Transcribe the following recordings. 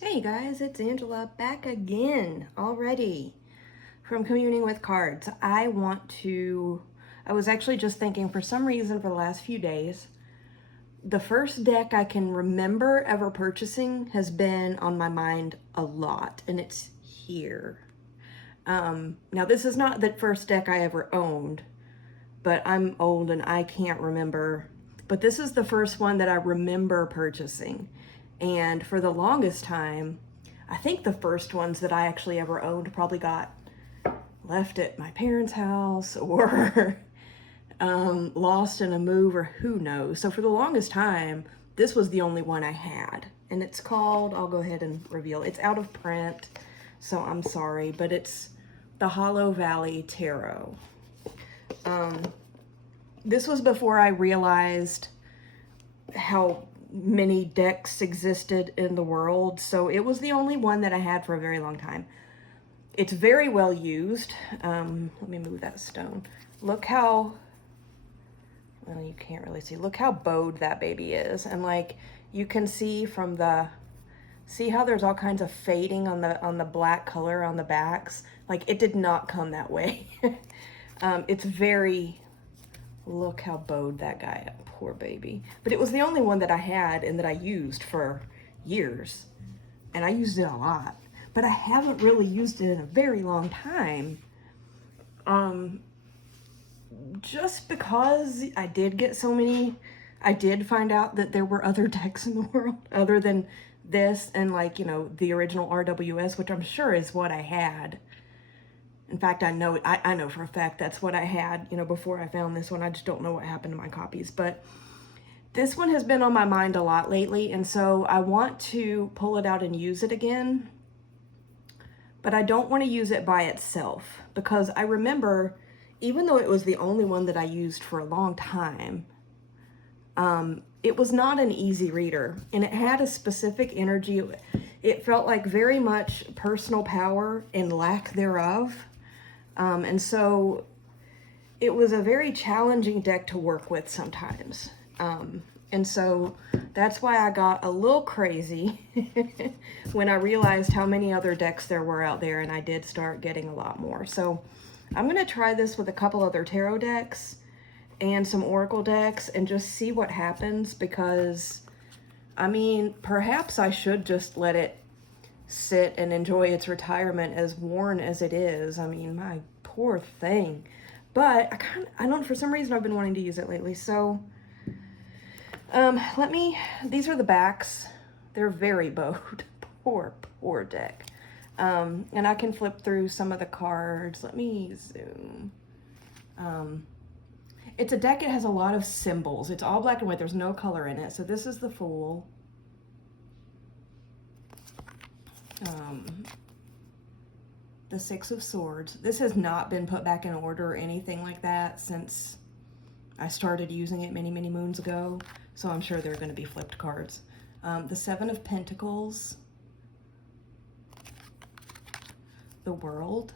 Hey guys, it's Angela back again already from Communing with Cards. I was actually just thinking for some reason for the last few days, the first deck I can remember ever purchasing has been on my mind a lot, and it's here. Now, this is not the first deck I ever owned, but I'm old and I can't remember. But this is the first one that I remember purchasing. And for the longest time, I think the first ones that I actually ever owned probably got left at my parents' house or lost in a move or who knows. So for the longest time, this was the only one I had. And it's called, I'll go ahead and reveal, it's out of print, so I'm sorry, but it's the Hollow Valley Tarot. This was before I realized how many decks existed in the world, so it was the only one that I had for a very long time. It's very well used. Let me move that stone. Look how, well, you can't really see. Look how bowed that baby is. And like, you can see from see how there's all kinds of fading on the black color on the backs? Like, it did not come that way. It's very, look how bowed that guy up. Poor baby. But it was the only one that I had and that I used for years. And I used it a lot. But I haven't really used it in a very long time. Just because I did get so many, I did find out that there were other decks in the world other than this and like, you know, the original RWS, which I'm sure is what I had. In fact, I know for a fact that's what I had, you know, before I found this one. I just don't know what happened to my copies. But this one has been on my mind a lot lately, and so I want to pull it out and use it again. But I don't want to use it by itself because I remember, even though it was the only one that I used for a long time, it was not an easy reader, and it had a specific energy. It felt like very much personal power and lack thereof. And so it was a very challenging deck to work with sometimes. And so that's why I got a little crazy when I realized how many other decks there were out there, and I did start getting a lot more. So I'm going to try this with a couple other tarot decks and some oracle decks and just see what happens, because I mean, perhaps I should just let it sit and enjoy its retirement, as worn as it is. I mean, my poor thing. But I don't, for some reason I've been wanting to use it lately. So these are the backs. They're very bowed. Poor deck. And I can flip through some of the cards. Let me zoom. It's a deck, it has a lot of symbols. It's all black and white, there's no color in it. So this is the Fool. The Six of Swords. This has not been put back in order or anything like that since I started using it many moons ago, so I'm sure there are going to be flipped cards. The Seven of Pentacles, the World.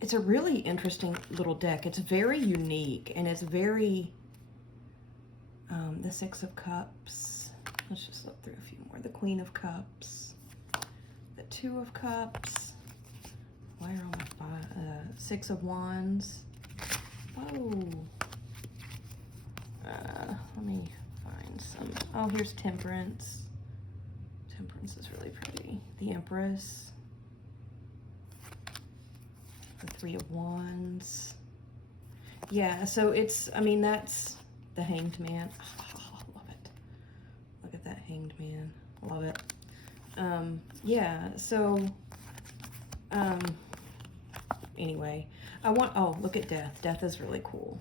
It's a really interesting little deck. It's very unique, and it's very, the Six of Cups. Let's just look through a few more. The Queen of Cups, the Two of Cups. Why are all my Six of Wands? Oh, let me find some. Oh, here's Temperance. Temperance is really pretty. The Empress. The Three of Wands. Yeah, so it's, I mean, that's the Hanged Man. Oh, love it. Look at that Hanged Man. Love it. Yeah, so, anyway, oh, look at Death. Death is really cool.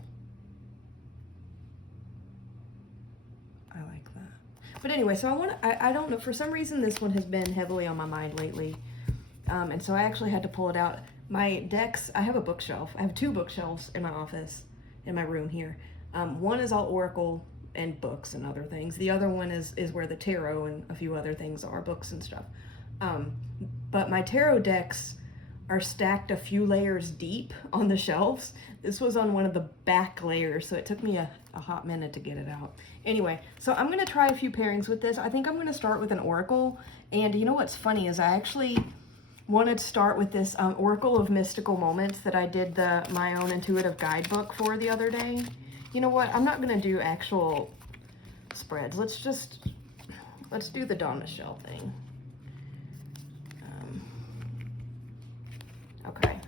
I like that. But anyway, so I don't know, for some reason this one has been heavily on my mind lately. And so I actually had to pull it out. My decks, I have a bookshelf. I have two bookshelves in my office, in my room here. One is all oracle and books and other things. The other one is where the tarot and a few other things are, books and stuff. But my tarot decks are stacked a few layers deep on the shelves. This was on one of the back layers, so it took me a hot minute to get it out. Anyway, so I'm gonna try a few pairings with this. I think I'm gonna start with an oracle. And you know what's funny is I actually wanted to start with this Oracle of Mystical Moments that I did my own intuitive guidebook for the other day. You know what? I'm not going to do actual spreads. Let's do the Dawn Michelle thing. Okay.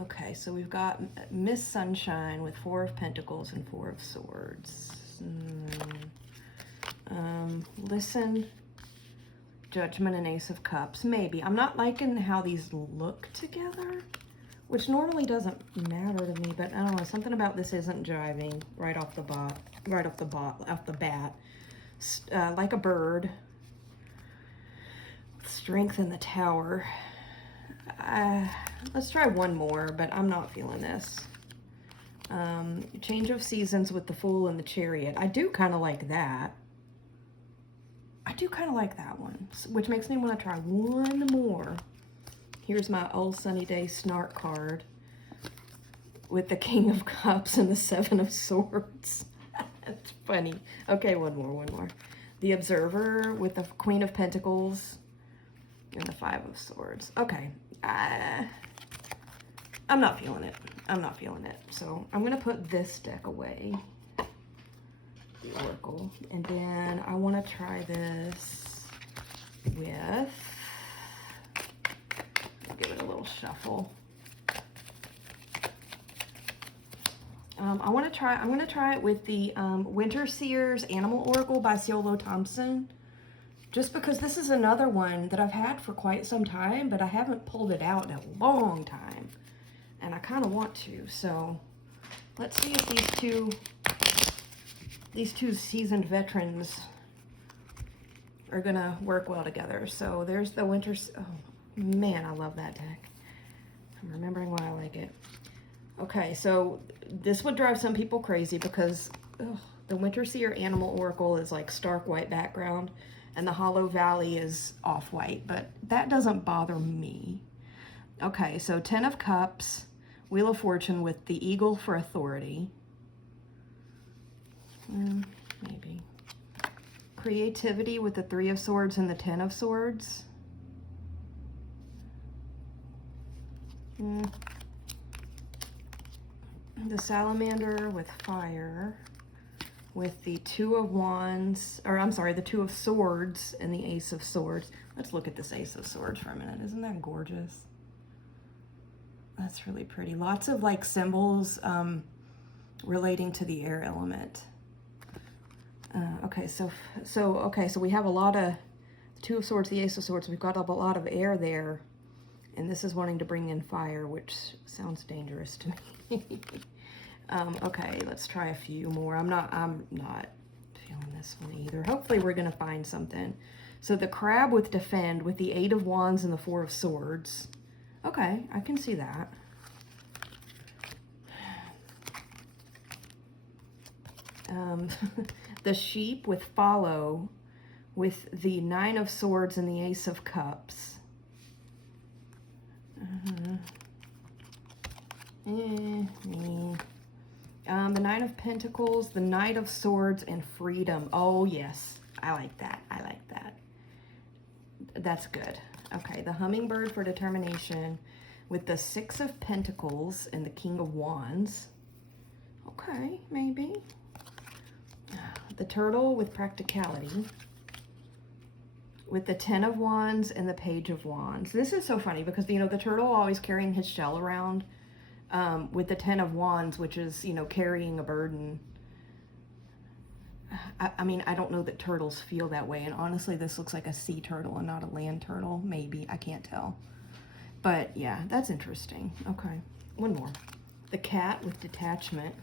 Okay, so we've got Miss Sunshine with 4 of Pentacles and 4 of Swords. Listen, Judgment, and Ace of Cups. Maybe. I'm not liking how these look together, which normally doesn't matter to me, but I don't know, something about this isn't jiving right off the bat. Like a bird. Strength in the Tower. Let's try one more, but I'm not feeling this. Change of Seasons with the Fool and the Chariot. I do kind of like that. I do kind of like that one, which makes me want to try one more. Here's my Old Sunny Day Snark card with the King of Cups and the 7 of Swords. That's funny. Okay, one more. The Observer with the Queen of Pentacles and the 5 of Swords. Okay. I'm not feeling it. So I'm going to put this deck away. The Oracle. And then I want to try this with, I'll give it a little shuffle. I'm going to try it with the Winterseer's Animal Oracle by Ciolo Thompson. Just because this is another one that I've had for quite some time, but I haven't pulled it out in a long time. And I kind of want to. So let's see if these two seasoned veterans are gonna work well together. So there's the oh man, I love that deck. I'm remembering why I like it. Okay, so this would drive some people crazy because the Winterseer Animal Oracle is like stark white background and the Hollow Valley is off-white, but that doesn't bother me. Okay, so 10 of Cups, Wheel of Fortune with the Eagle for authority. Maybe. Creativity with the 3 of Swords and the 10 of Swords. The Salamander with fire. With the 2 of Wands, or I'm sorry, the 2 of Swords and the Ace of Swords. Let's look at this Ace of Swords for a minute. Isn't that gorgeous? That's really pretty. Lots of like symbols relating to the air element. Okay, so we have a lot of 2 of Swords, the Ace of Swords. We've got a lot of air there, and this is wanting to bring in fire, which sounds dangerous to me. Okay, let's try a few more. I'm not feeling this one either. Hopefully we're gonna find something. So the Crab with Defend with the 8 of Wands and the 4 of Swords. Okay, I can see that. The Sheep with Follow with the 9 of Swords and the Ace of Cups. The 9 of Pentacles, the Knight of Swords, and Freedom. Oh, yes. I like that. That's good. Okay, the Hummingbird for Determination with the 6 of Pentacles and the King of Wands. Okay, maybe. The Turtle with Practicality with the 10 of Wands and the Page of Wands. This is so funny because, you know, the turtle always carrying his shell around with the 10 of Wands, which is, you know, carrying a burden. I mean, I don't know that turtles feel that way. And honestly, this looks like a sea turtle and not a land turtle. Maybe. I can't tell. But yeah, that's interesting. Okay. One more. The Cat with Detachment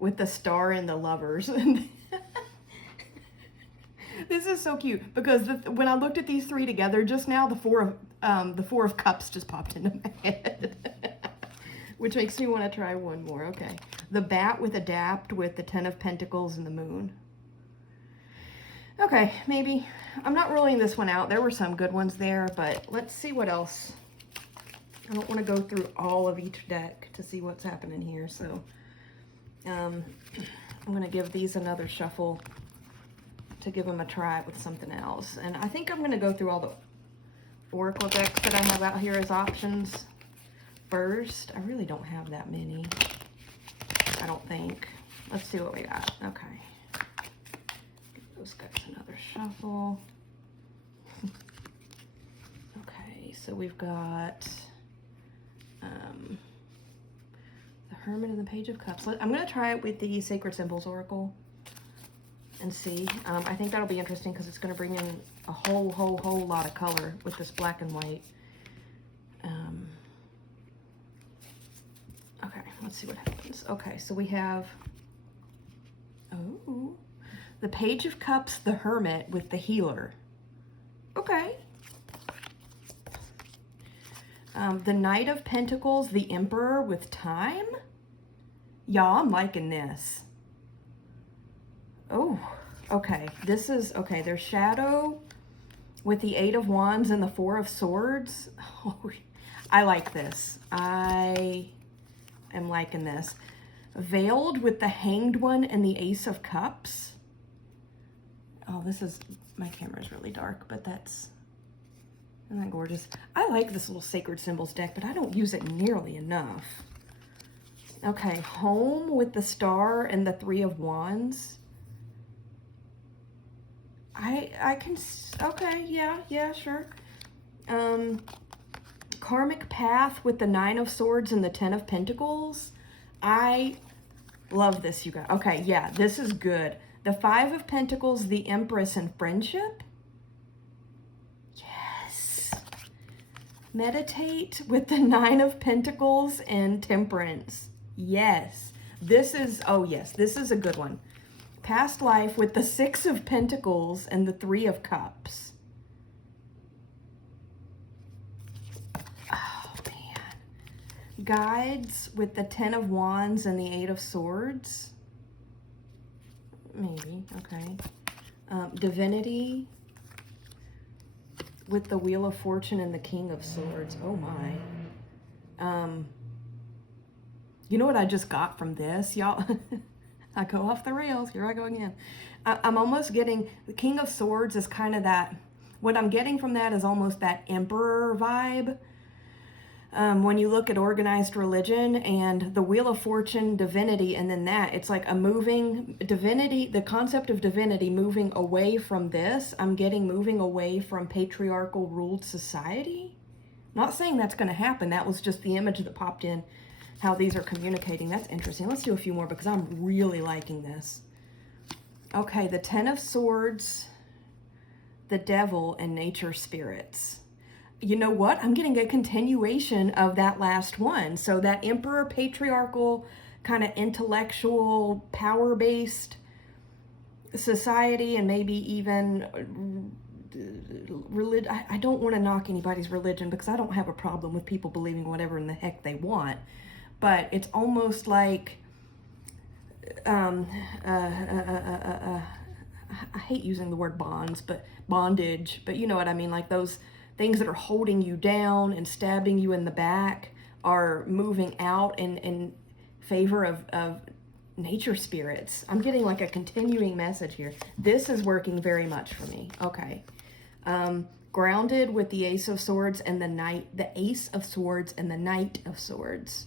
with the Star and the Lovers. This is so cute because when I looked at these three together just now, the four of Cups just popped into my head, which makes me want to try one more. Okay, the Bat with Adapt with the 10 of Pentacles and the Moon. Okay, maybe. I'm not ruling this one out. There were some good ones there, but let's see what else. I don't want to go through all of each deck to see what's happening here, so I'm going to give these another shuffle to give them a try with something else. And I think I'm going to go through all the Oracle decks that I have out here as options first. I really don't have that many, I don't think. Let's see what we got. Okay. Give those guys another shuffle. Okay, so we've got the Hermit and the Page of Cups. I'm going to try it with the Sacred Symbols Oracle and see. I think that'll be interesting because it's going to bring in a whole lot of color with this black and white. Okay, let's see what happens. Okay, so we have, oh, the Page of Cups, the Hermit with the Healer. Okay. The Knight of Pentacles, the Emperor with Time. Y'all, I'm liking this. Oh, okay. This is, okay, there's Shadow with the Eight of Wands and the Four of Swords. Oh, I like this. I am liking this. Veiled with the Hanged One and the Ace of Cups. Oh, this is, my camera's really dark, but that's, isn't that gorgeous? I like this little Sacred Symbols deck, but I don't use it nearly enough. Okay, Home with the Star and the Three of Wands. I can, okay, yeah, sure. Karmic Path with the Nine of Swords and the Ten of Pentacles. I love this, you guys. Okay, yeah, this is good. The Five of Pentacles, the Empress, and Friendship. Yes. Meditate with the Nine of Pentacles and Temperance. Yes. This is, oh yes, this is a good one. Past Life with the Six of Pentacles and the Three of Cups. Oh, man. Guides with the Ten of Wands and the Eight of Swords. Maybe, okay. Divinity with the Wheel of Fortune and the King of Swords. Oh, my. You know what I just got from this, y'all? I go off the rails. Here I go again. I'm almost getting, the King of Swords is kind of that, what I'm getting from that is almost that Emperor vibe. When you look at organized religion and the Wheel of Fortune, divinity, and then that, it's like a moving divinity, the concept of divinity moving away from this. I'm getting moving away from patriarchal ruled society. Not saying that's going to happen. That was just the image that popped in. How these are communicating. That's interesting. Let's do a few more because I'm really liking this. Okay, the Ten of Swords, the Devil, and Nature Spirits. You know what? I'm getting a continuation of that last one. So that Emperor, patriarchal, kind of intellectual, power-based society, and maybe even religion. I don't want to knock anybody's religion because I don't have a problem with people believing whatever in the heck they want. But it's almost like, I hate using the word bonds, but bondage, but you know what I mean, like those things that are holding you down and stabbing you in the back are moving out in favor of nature spirits. I'm getting like a continuing message here. This is working very much for me. Okay. Grounded with the Ace of Swords and the Ace of Swords and the Knight of Swords.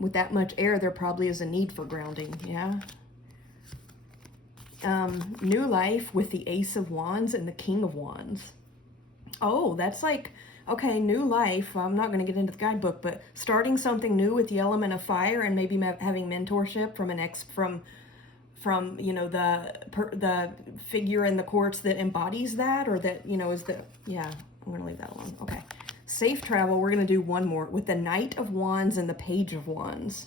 With that much air, there probably is a need for grounding, yeah? New Life with the Ace of Wands and the King of Wands. Oh, that's like, okay, new life. I'm not going to get into the guidebook, but starting something new with the element of fire and maybe having mentorship from you know, the figure in the courts that embodies that, or that, you know, is the, yeah, I'm going to leave that alone. Okay. Safe travel, we're going to do one more with the Knight of Wands and the Page of Wands.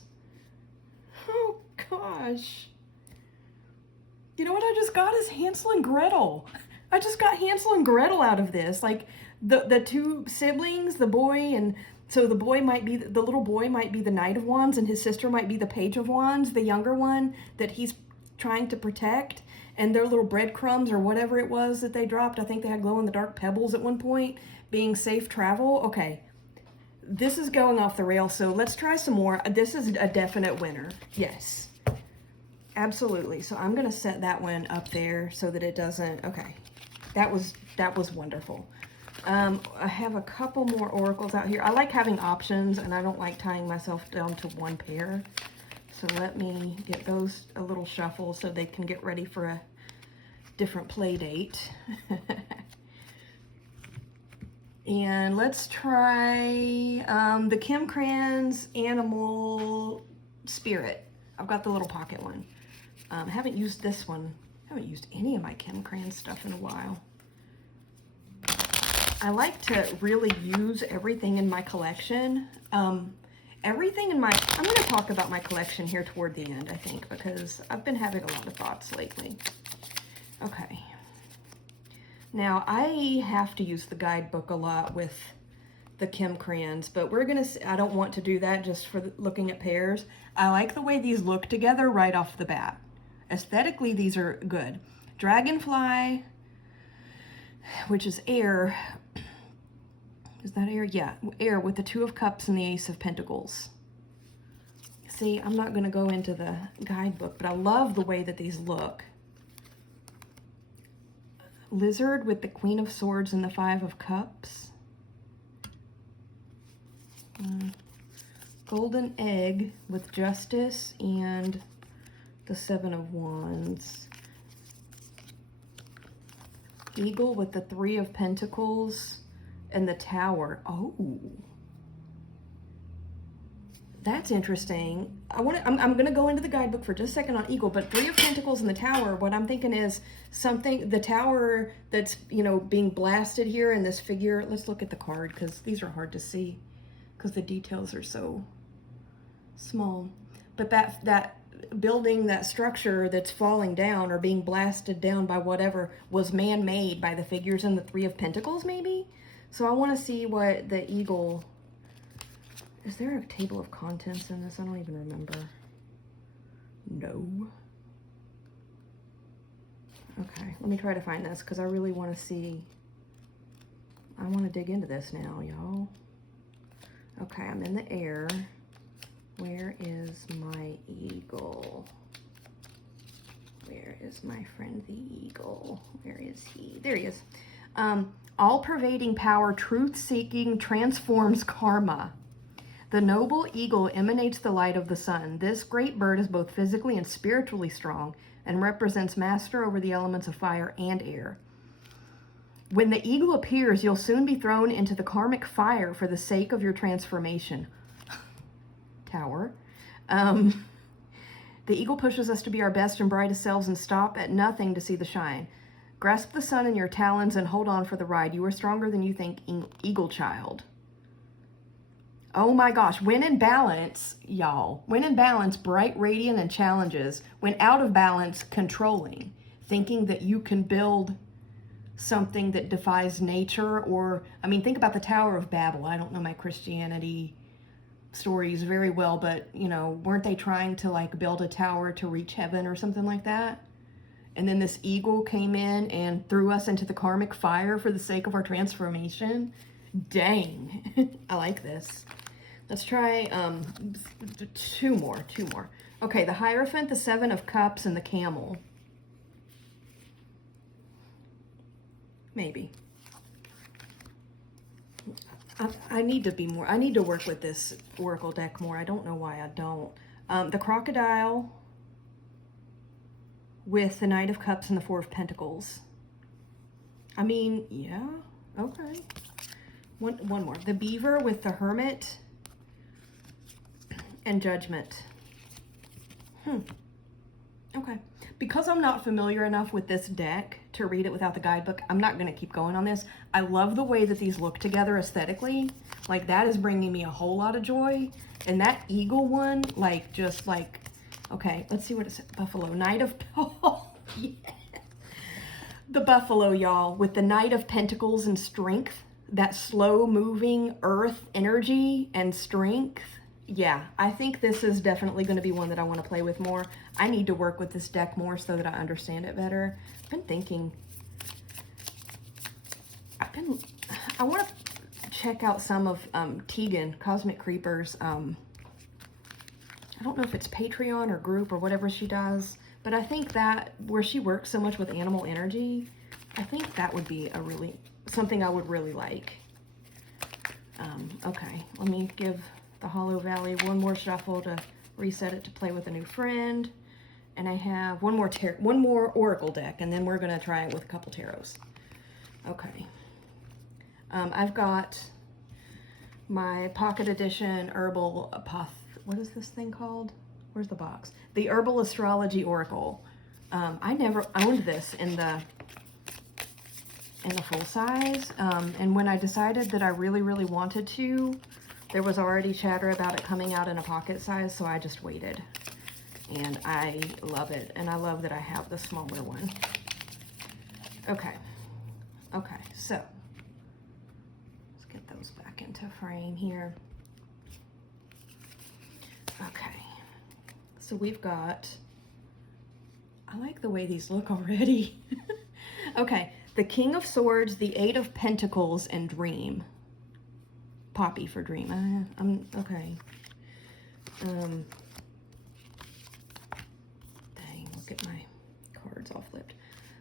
Oh, gosh. You know what I just got is Hansel and Gretel. I just got Hansel and Gretel out of this. Like, the two siblings, the boy, and so the boy might be, the little boy might be the Knight of Wands, and his sister might be the Page of Wands, the younger one, that he's trying to protect, and their little breadcrumbs or whatever it was that they dropped, I think they had glow-in-the-dark pebbles at one point, being safe travel. Okay, this is going off the rails, so let's try some more. This is a definite winner. Yes, absolutely. So I'm gonna set that one up there so that it doesn't, okay. That was wonderful. I have a couple more oracles out here. I like having options, and I don't like tying myself down to one pair. So let me get those a little shuffle so they can get ready for a different play date. And let's try the Kim Kranz Animal Spirit. I've got the little pocket one. I haven't used this one. I haven't used any of my Kim Kranz stuff in a while. I like to really use everything in my collection. I'm going to talk about my collection here toward the end, I think, because I've been having a lot of thoughts lately. Okay. Now, I have to use the guidebook a lot with the Kim Kranz, but I don't want to do that just for looking at pairs. I like the way these look together right off the bat. Aesthetically, these are good. Dragonfly, which is air. Is that air? Yeah, air with the Two of Cups and the Ace of Pentacles. See, I'm not going to go into the guidebook, but I love the way that these look. Lizard with the Queen of Swords and the Five of Cups. Golden Egg with Justice and the Seven of Wands. Eagle with the Three of Pentacles and the Tower. Oh, that's interesting. I'm going to go into the guidebook for just a second on Eagle, but Three of Pentacles and the Tower, what I'm thinking is something, the Tower that's, you know, being blasted here in this figure. Let's look at the card because these are hard to see because the details are so small. But that building, that structure that's falling down or being blasted down by whatever was man-made by the figures in the Three of Pentacles, maybe? So I want to see what the Eagle... Is there a table of contents in this? I don't even remember. No. Okay, let me try to find this because I really want to see. I want to dig into this now, y'all. Okay, I'm in the air. Where is my eagle? Where is my friend the eagle? Where is he? There he is. All-pervading power, truth-seeking, transforms karma. The noble eagle emanates the light of the sun. This great bird is both physically and spiritually strong and represents master over the elements of fire and air. When the eagle appears, you'll soon be thrown into the karmic fire for the sake of your transformation. Tower. The eagle pushes us to be our best and brightest selves and stop at nothing to see the shine. Grasp the sun in your talons and hold on for the ride. You are stronger than you think, eagle child. Oh my gosh, when in balance, y'all, when in balance, bright, radiant, and challenges. When out of balance, controlling, thinking that you can build something that defies nature or, I mean, think about the Tower of Babel. I don't know my Christianity stories very well, but, you know, weren't they trying to like build a tower to reach heaven or something like that? And then this eagle came in and threw us into the karmic fire for the sake of our transformation. Dang, I like this. Let's try two more. Okay, the Hierophant, the Seven of Cups, and the Camel. Maybe. I need to be more, I need to work with this Oracle deck more. I don't know why I don't. The Crocodile with the Knight of Cups and the Four of Pentacles. I mean, yeah, okay. One more. The Beaver with the Hermit and Judgment. Okay. Because I'm not familiar enough with this deck to read it without the guidebook, I'm not going to keep going on this. I love the way that these look together aesthetically. Like, that is bringing me a whole lot of joy. And that eagle one, like, just like, okay, let's see what it says. Buffalo. Knight of... Oh, yeah. The buffalo, y'all, with the Knight of Pentacles and strength. That slow-moving earth energy and strength. Yeah, I think this is definitely going to be one that I want to play with more. I need to work with this deck more so that I understand it better. I've been thinking, I want to check out some of Tegan, Cosmic Creepers. I don't know if it's Patreon or group or whatever she does, but I think that where she works so much with animal energy, I think that would be something I would really like. Okay, let me give the Hollow Valley one more shuffle to reset it to play with a new friend. And I have one more Oracle deck, and then we're going to try it with a couple tarots. Okay. I've got my Pocket Edition Herbal what is this thing called? Where's the box? The Herbal Astrology Oracle. I never owned this in the full size, and when I decided that I really, really wanted to, there was already chatter about it coming out in a pocket size, so I just waited. And I love it, and I love that I have the smaller one. Okay, so let's get those back into frame here. Okay, so we've got, I like the way these look already. Okay, the King of Swords, the Eight of Pentacles, and Dream. Poppy for Dream. Okay. Dang, look at my cards all flipped.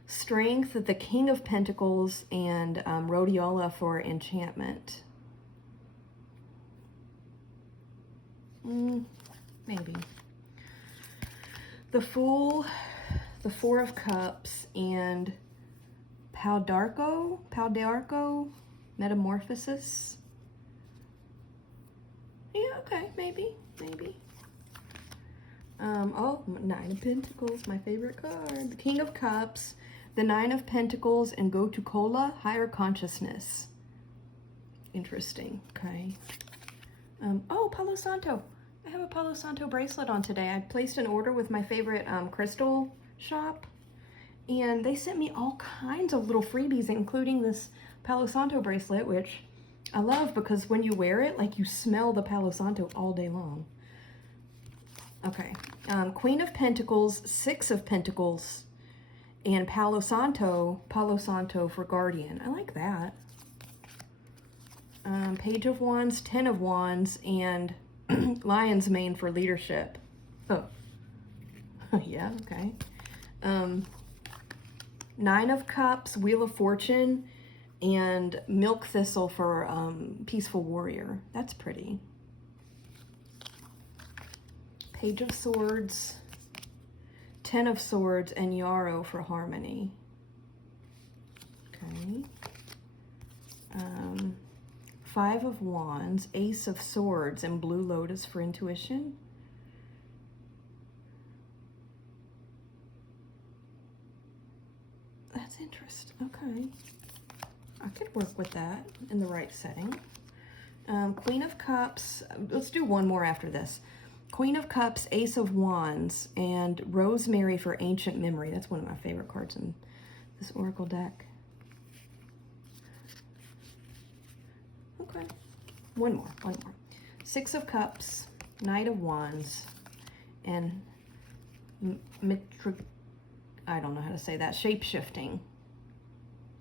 Strength, the King of Pentacles, and Rhodiola for Enchantment. Maybe. The Fool, the Four of Cups, and Paudarco, Metamorphosis. Yeah, okay, maybe. Oh, Nine of Pentacles, my favorite card. The King of Cups, the Nine of Pentacles, and Go to Cola, Higher Consciousness. Interesting, okay. Oh, Palo Santo. I have a Palo Santo bracelet on today. I placed an order with my favorite crystal shop, and they sent me all kinds of little freebies, including this Palo Santo bracelet, which I love because when you wear it, like, you smell the Palo Santo all day long. Okay, Queen of Pentacles, Six of Pentacles, and Palo Santo for Guardian. I like that. Page of Wands, Ten of Wands, and Lion's Mane for Leadership. Oh, yeah, okay. Nine of Cups, Wheel of Fortune, and Milk Thistle for Peaceful Warrior. That's pretty. Page of Swords, Ten of Swords, and Yarrow for Harmony. Okay. Five of Wands, Ace of Swords, and Blue Lotus for Intuition. That's interesting. Okay. I could work with that in the right setting. Queen of Cups. Let's do one more after this. Queen of Cups, Ace of Wands, and Rosemary for Ancient Memory. That's one of my favorite cards in this Oracle deck. Okay. One more. Six of Cups, Knight of Wands, and I don't know how to say that. Shape-shifting.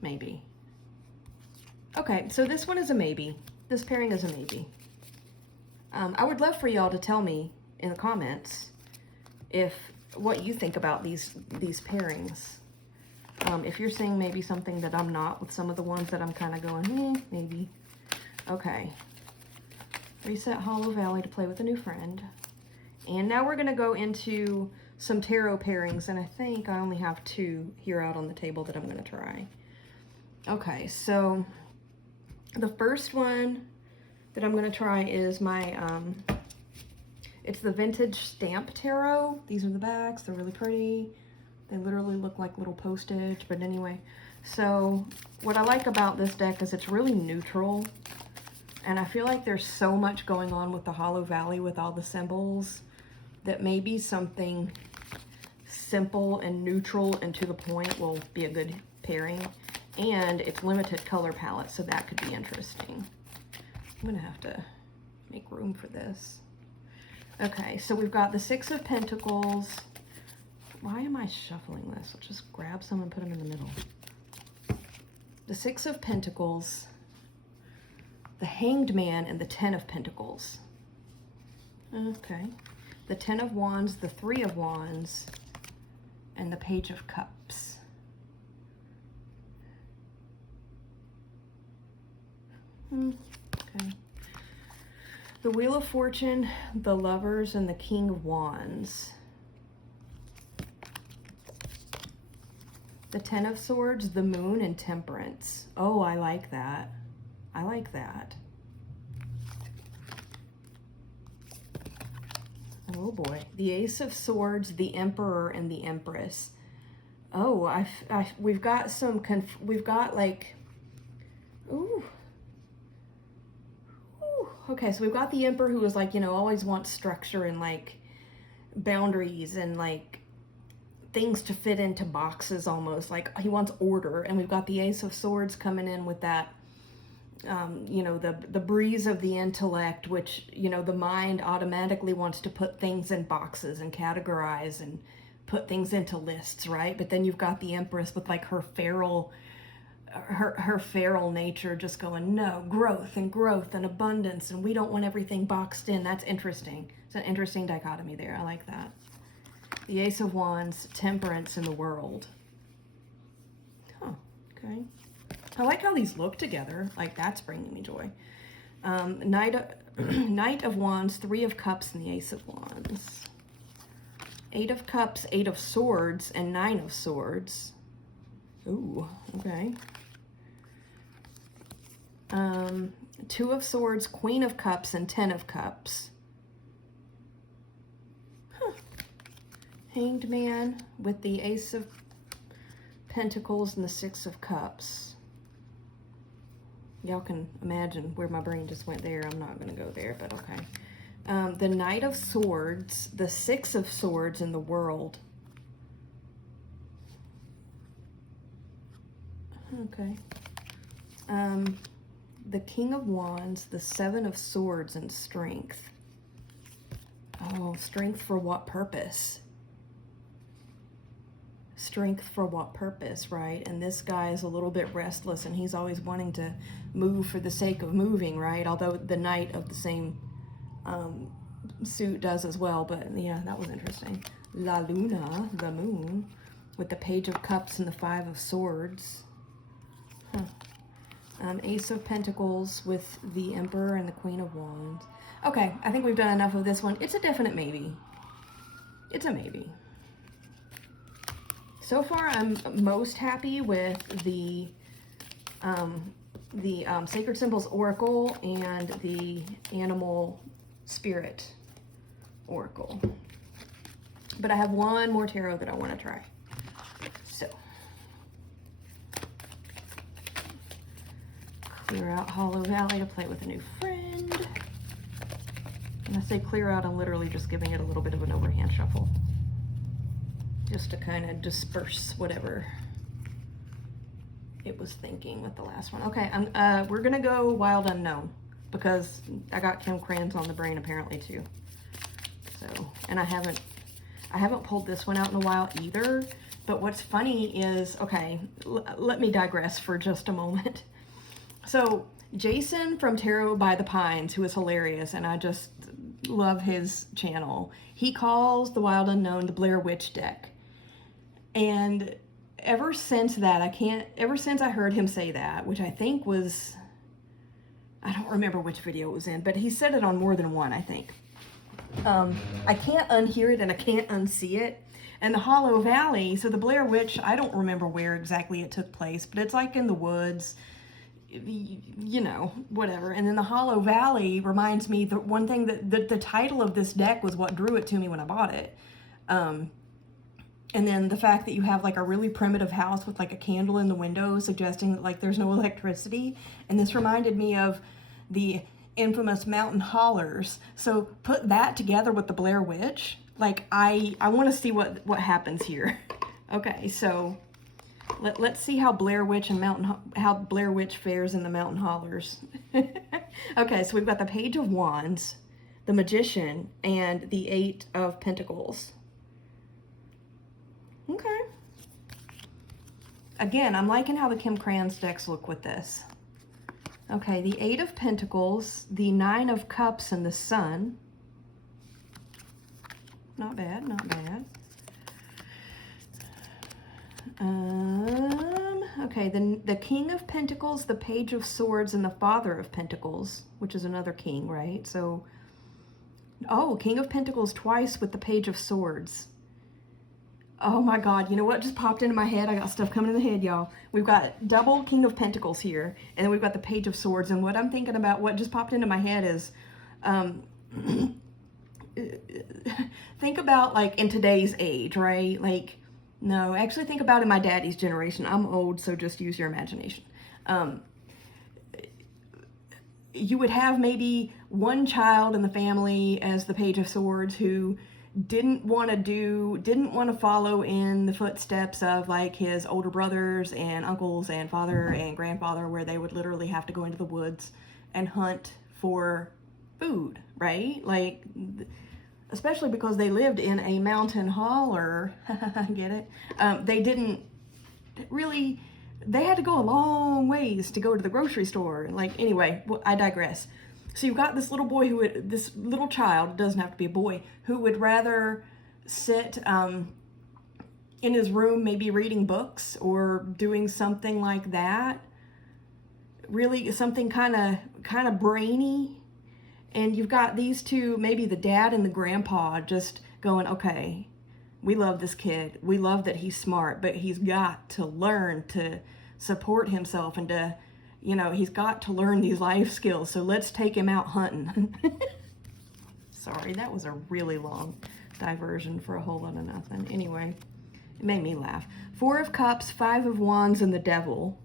Maybe. Okay, so this one is a maybe. This pairing is a maybe. I would love for y'all to tell me in the comments what you think about these pairings. If you're seeing maybe something that I'm not with some of the ones that I'm kind of going, maybe. Okay. Reset Hollow Valley to play with a new friend. And now we're going to go into some tarot pairings, and I think I only have two here out on the table that I'm going to try. Okay, so the first one that I'm going to try is my, it's the Vintage Stamp Tarot. These are the backs. They're really pretty. They literally look like little postage, but anyway. So what I like about this deck is it's really neutral, and I feel like there's so much going on with the Hollow Valley with all the symbols that maybe something simple and neutral and to the point will be a good pairing. And it's limited color palette, so that could be interesting. I'm gonna have to make room for this. Okay, so we've got the Six of Pentacles. Why am I shuffling this? I'll just grab some and put them in the middle. The Six of Pentacles, the Hanged Man, and the Ten of Pentacles. Okay. The Ten of Wands, the Three of Wands, and the Page of Cups. Okay. The Wheel of Fortune, the Lovers, and the King of Wands. The Ten of Swords, the Moon, and Temperance. Oh, I like that. I like that. Oh boy. The Ace of Swords, the Emperor, and the Empress. Oh, we've got some, we've got like, ooh. Okay, so we've got the Emperor who is like, you know, always wants structure and like boundaries and like things to fit into boxes almost. Like he wants order. And we've got the Ace of Swords coming in with that, you know, the breeze of the intellect, which, you know, the mind automatically wants to put things in boxes and categorize and put things into lists, right? But then you've got the Empress with like her feral nature just going, no, growth and abundance, and we don't want everything boxed in. That's interesting. It's an interesting dichotomy there. I like that. The Ace of Wands, Temperance, and the World. Huh, okay. I like how these look together. Like, that's bringing me joy. Knight of Wands, Three of Cups, and the Ace of Wands. Eight of Cups, Eight of Swords, and Nine of Swords. Ooh, okay. Two of Swords, Queen of Cups, and Ten of Cups. Huh. Hanged Man with the Ace of Pentacles and the Six of Cups. Y'all can imagine where my brain just went there. I'm not going to go there, but okay. The Knight of Swords, the Six of Swords, and the World. Okay. The King of Wands, the Seven of Swords, and Strength. Oh, strength for what purpose? Strength for what purpose, right? And this guy is a little bit restless, and he's always wanting to move for the sake of moving, right? Although the Knight of the same suit does as well, but yeah, that was interesting. La Luna, the Moon, with the Page of Cups and the Five of Swords. Huh. Ace of Pentacles with the Emperor and the Queen of Wands. Okay, I think we've done enough of this one. It's a definite maybe. It's a maybe. So far, I'm most happy with the Sacred Symbols Oracle and the Animal Spirit Oracle. But I have one more tarot that I want to try. So. Clear out Hollow Valley to play with a new friend. When I say clear out, I'm literally just giving it a little bit of an overhand shuffle. Just to kind of disperse whatever it was thinking with the last one. Okay, we're gonna go Wild Unknown because I got Kim Kranz on the brain apparently too. So, and I haven't pulled this one out in a while either. But what's funny is, okay, let me digress for just a moment. So Jason from Tarot by the Pines, who is hilarious, and I just love his channel, he calls the Wild Unknown the Blair Witch deck. And ever since that, ever since I heard him say that, which I think was, I don't remember which video it was in, but he said it on more than one, I think. I can't unhear it and I can't unsee it. And the Hollow Valley, so the Blair Witch, I don't remember where exactly it took place, but it's like in the woods, you know, whatever. And then the Hollow Valley reminds me, the one thing that the title of this deck was what drew it to me when I bought it. And then the fact that you have like a really primitive house with like a candle in the window suggesting that like there's no electricity. And this reminded me of the infamous mountain hollers. So put that together with the Blair Witch. Like I want to see what happens here. Okay, so let's see how Blair Witch fares in the mountain hollers. Okay, so we've got the Page of Wands, the Magician, and the Eight of Pentacles. Okay. Again, I'm liking how the Kim Krans decks look with this. Okay, the Eight of Pentacles, the Nine of Cups, and the Sun. Not bad, not bad. Okay, the King of Pentacles, the Page of Swords, and the Father of Pentacles, which is another king, right? So, oh, King of Pentacles twice with the Page of Swords. Oh my God, you know what just popped into my head? I got stuff coming in the head, y'all. We've got double King of Pentacles here, and then we've got the Page of Swords, and what I'm thinking about, what just popped into my head is, think about like in today's age, right? Like, no, actually think about in my daddy's generation. I'm old, so just use your imagination. You would have maybe one child in the family as the Page of Swords who didn't want to follow in the footsteps of like his older brothers and uncles and father and grandfather, where they would literally have to go into the woods and hunt for food, right? Like, especially because they lived in a mountain holler, get it? They didn't really, they had to go a long ways to go to the grocery store. Like, anyway, I digress. So you've got this little boy this little child, doesn't have to be a boy, who would rather sit in his room, maybe reading books or doing something like that. Really something kind of brainy. And you've got these two, maybe the dad and the grandpa, just going, okay, we love this kid. We love that he's smart, but he's got to learn to support himself and to, you know, he's got to learn these life skills. So let's take him out hunting. Sorry, that was a really long diversion for a whole lot of nothing. Anyway, it made me laugh. Four of Cups, Five of Wands, and the Devil.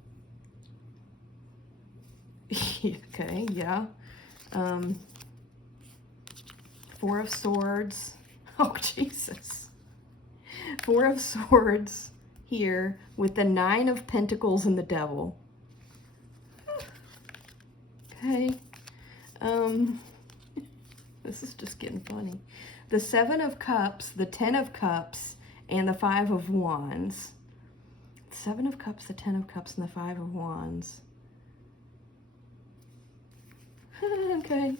Okay, yeah. Four of Swords. Oh, Jesus. Four of Swords here with the Nine of Pentacles and the Devil. Okay. This is just getting funny. The Seven of Cups, the Ten of Cups, and the Five of Wands. Seven of Cups, the Ten of Cups, and the Five of Wands. Okay.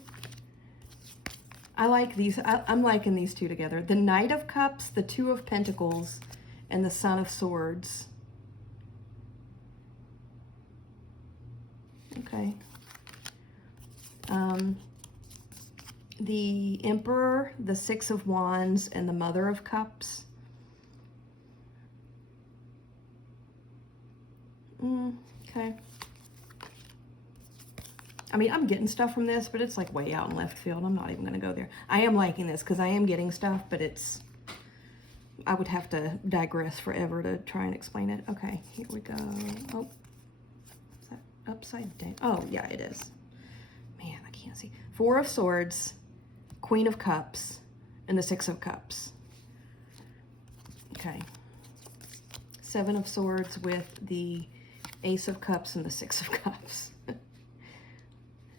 I like these. I'm liking these two together. The Knight of Cups, the Two of Pentacles, and the Son of Swords. Okay. The Emperor, the Six of Wands, and the Mother of Cups. Okay. I mean, I'm getting stuff from this, but it's like way out in left field. I'm not even going to go there. I am liking this because I am getting stuff, but it's, I would have to digress forever to try and explain it. Okay, here we go. Oh, is that upside down? Oh, yeah, it is. Man, I can't see. Four of Swords, Queen of Cups, and the Six of Cups. Okay. Seven of Swords with the Ace of Cups and the Six of Cups.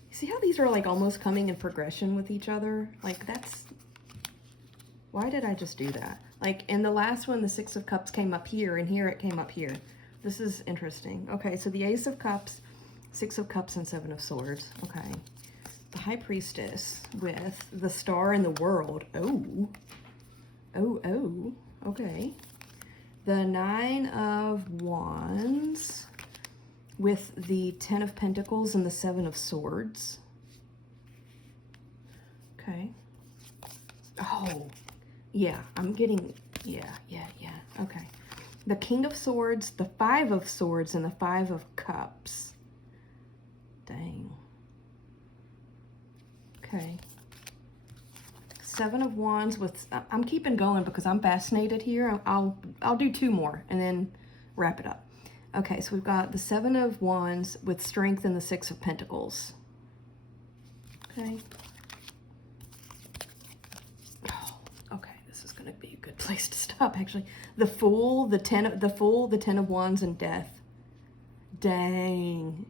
See how these are like almost coming in progression with each other? Like that's, why did I just do that? Like in the last one, the Six of Cups came up here, and here it came up here. This is interesting. Okay, so the Ace of Cups, Six of Cups, and Seven of Swords. Okay. The High Priestess with the Star in the World. Oh. Oh, oh. Okay. The Nine of Wands with the Ten of Pentacles and the Seven of Swords. Okay. Oh, yeah, I'm getting, yeah. Okay. The King of Swords, the Five of Swords, and the Five of Cups. Dang. Okay. Seven of Wands with, I'm keeping going because I'm fascinated here. I'll do two more and then wrap it up. Okay, so we've got the Seven of Wands with Strength and the Six of Pentacles. Okay. Oh, okay, this is going to be a good place to stop, actually. The Fool, the Ten of Wands, and Death. Dang,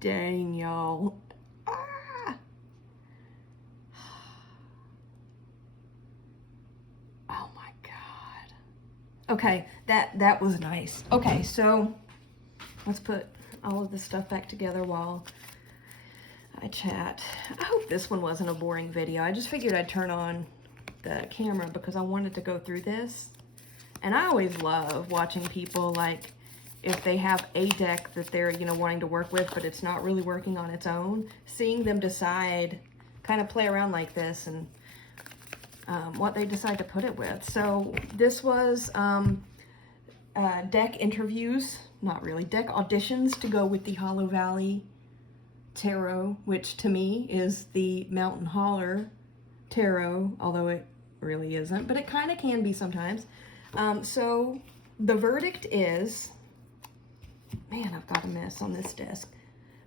y'all. Ah. Okay, that was nice. Okay, so let's put all of this stuff back together while I chat. I hope this one wasn't a boring video. I just figured I'd turn on the camera because I wanted to go through this. And I always love watching people, like, if they have a deck that they're, you know, wanting to work with, but it's not really working on its own, seeing them decide, kind of play around like this and what they decide to put it with. So this was deck interviews, not really, deck auditions to go with the Hollow Valley Tarot, which to me is the Mountain Holler Tarot, although it really isn't, but it kind of can be sometimes. So the verdict is, man, I've got a mess on this desk.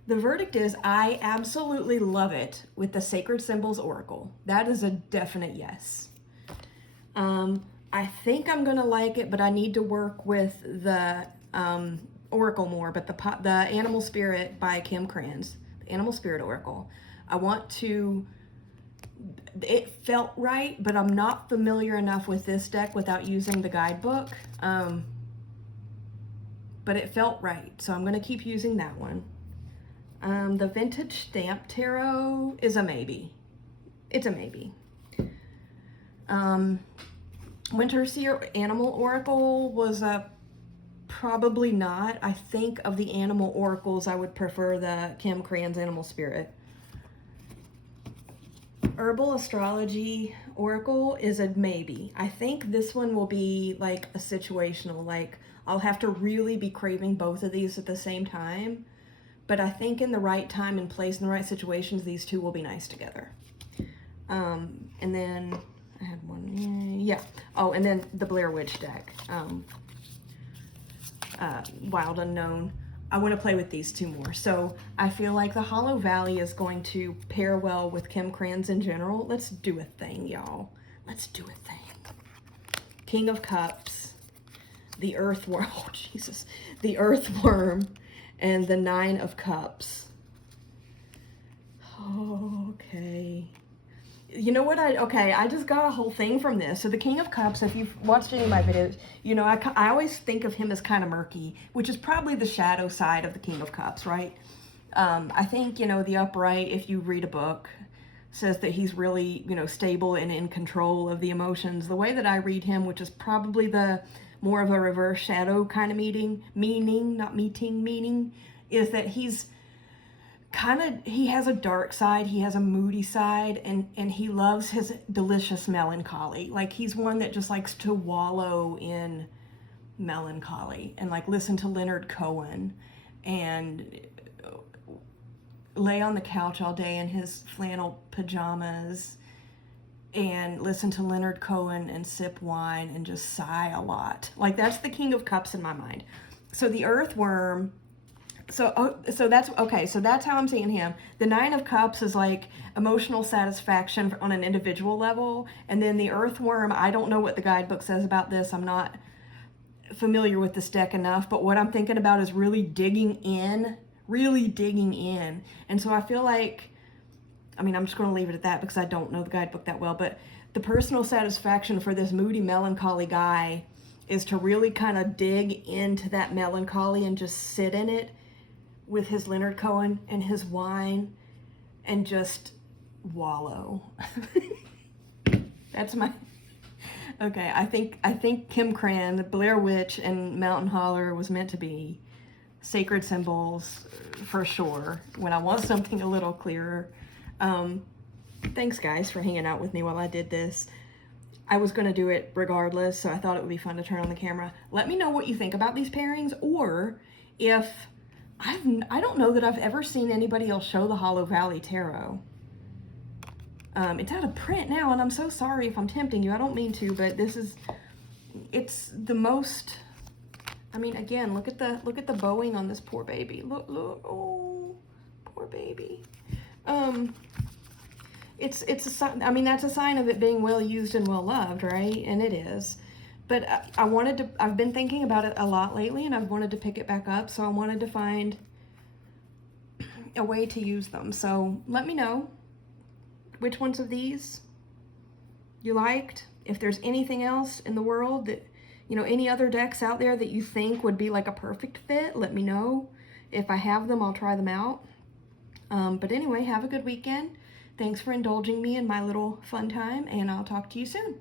The verdict is I absolutely love it with the Sacred Symbols Oracle. That is a definite yes. I think I'm gonna like it, but I need to work with the Oracle more, but the Animal Spirit by Kim Kranz, the Animal Spirit Oracle. I want to, it felt right, but I'm not familiar enough with this deck without using the guidebook. But it felt right, so I'm gonna keep using that one. The Vintage Stamp Tarot is a maybe. It's a maybe. Winterseer Animal Oracle was a probably not. I think of the animal oracles, I would prefer the Kim Kranz Animal Spirit. Herbal Astrology Oracle is a maybe. I think this one will be like a situational, like I'll have to really be craving both of these at the same time. But I think in the right time and place, in the right situations, these two will be nice together. And then I had one, yeah. Oh, and then the Blair Witch deck, Wild Unknown. I want to play with these two more. So I feel like the Hollow Valley is going to pair well with Kim Kranz in general. Let's do a thing, y'all. Let's do a thing. King of Cups, the Earthworm, oh Jesus, the Earthworm, and the Nine of Cups. Okay. You know what, I just got a whole thing from this. So the King of Cups, if you've watched any of my videos, you know, I always think of him as kind of murky, which is probably the shadow side of the King of Cups, right? I think, you know, the upright, if you read a book, says that he's really, you know, stable and in control of the emotions. The way that I read him, which is probably the more of a reverse shadow kind of meaning, is that he's he has a dark side, he has a moody side, and he loves his delicious melancholy. Like, he's one that just likes to wallow in melancholy and like listen to Leonard Cohen and lay on the couch all day in his flannel pajamas and listen to Leonard Cohen and sip wine and just sigh a lot. Like, that's the King of Cups in my mind. So the Earthworm, so that's, okay, so that's how I'm seeing him. The Nine of Cups is like emotional satisfaction on an individual level. And then the Earthworm, I don't know what the guidebook says about this. I'm not familiar with this deck enough, but what I'm thinking about is really digging in. And so I feel like, I mean, I'm just going to leave it at that because I don't know the guidebook that well, but the personal satisfaction for this moody, melancholy guy is to really kind of dig into that melancholy and just sit in it with his Leonard Cohen and his wine and just wallow. That's my, okay, I think Kim Kranz, Blair Witch, and Mountain Holler was meant to be Sacred Symbols for sure when I want something a little clearer. Thanks guys for hanging out with me while I did this. I was going to do it regardless, so I thought it would be fun to turn on the camera. Let me know what you think about these pairings, or if I don't know that I've ever seen anybody else show the Hollow Valley Tarot. It's out of print now, and I'm so sorry if I'm tempting you. I don't mean to, but it's the most, I mean, again, look at the bowing on this poor baby. Look, oh, poor baby. It's a sign, I mean, that's a sign of it being well used and well loved, right? And it is. But I've been thinking about it a lot lately, and I've wanted to pick it back up, so I wanted to find a way to use them. So let me know which ones of these you liked. If there's anything else in the world that You know, any other decks out there that you think would be like a perfect fit, let me know. If I have them, I'll try them out. But anyway, have a good weekend. Thanks for indulging me in my little fun time, and I'll talk to you soon.